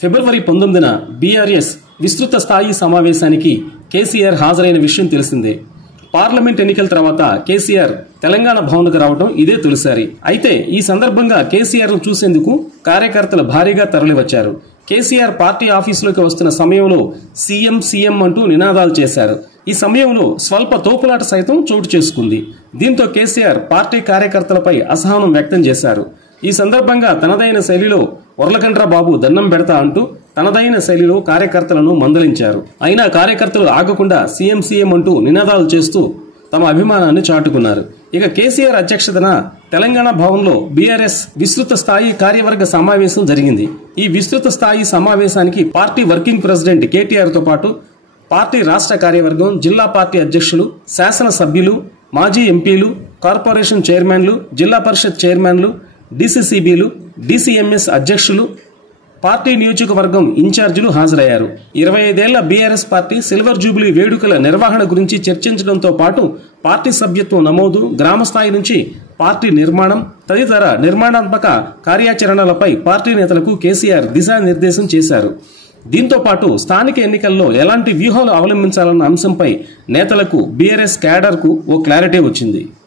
ఫిబ్రవరి 19న BRS విస్తృత స్థాయి సమావేశానికి కేసీఆర్ హాజరైన విషయం తెలిసిందే. పార్లమెంట్ ఎన్నికల తర్వాత కేసీఆర్ తెలంగాణ భవన్కు రావడం ఇదే తొలిసారి. అయితే ఈ సందర్భంగా కేసీఆర్ ను చూసేందుకు కార్యకర్తలు భారీగా తరలివచ్చారు. కేసీఆర్ పార్టీ ఆఫీసులోకి వస్తున్న సమయంలో సీఎం సీఎం అంటూ నినాదాలు చేశారు. ఈ సమయంలో స్వల్ప తోపులాట సైతం చోటు చేసుకుంది. దీంతో కేసీఆర్ పార్టీ కార్యకర్తలపై అసహనం వ్యక్తం చేశారు. ఈ సందర్భంగా తనదైన శైలిలో ఉర్లగండ్ర బాబు దండం పెడతా అంటూ తనదైన శైలిలో కార్యకర్తలను మందలించారు. అయినా కార్యకర్తలు ఆగకుండా సీఎం సీఎం అంటూ నినాదాలు చేస్తూ తమ అభిమానాన్ని చాటుకున్నారు. ఇక కేసీఆర్ అధ్యక్షతన తెలంగాణ భవన్లో బీఆర్ఎస్ విస్తృత స్థాయి కార్యవర్గ సమావేశం జరిగింది. ఈ విస్తృత స్థాయి సమావేశానికి పార్టీ వర్కింగ్ ప్రెసిడెంట్ కేటీఆర్ తో పాటు పార్టీ రాష్ట్ర కార్యవర్గం, జిల్లా పార్టీ అధ్యక్షులు, శాసనసభ్యులు, మాజీ ఎంపీలు, కార్పొరేషన్ చైర్మన్లు, జిల్లా పరిషత్ చైర్మన్లు, డీసీసీబీలు, డీసీఎంఎస్ అధ్యక్షులు, పార్టీ నియోజకవర్గం ఇన్ఛార్జీలు హాజరయ్యారు. 25 ఏళ్ల బీఆర్ఎస్ పార్టీ సిల్వర్ జూబిలీ వేడుకల నిర్వహణ గురించి చర్చించడంతో పాటు పార్టీ సభ్యత్వం నమోదు, గ్రామ స్థాయి నుంచి పార్టీ నిర్మాణం తదితర నిర్మాణాత్మక కార్యాచరణలపై పార్టీ నేతలకు కేసీఆర్ దిశానిర్దేశం చేశారు. దీంతో పాటు స్థానిక ఎన్నికల్లో ఎలాంటి వ్యూహాలు అవలంబించాలన్న అంశంపై నేతలకు, బీఆర్ఎస్ క్యాడర్కు ఓ క్లారిటీ వచ్చింది.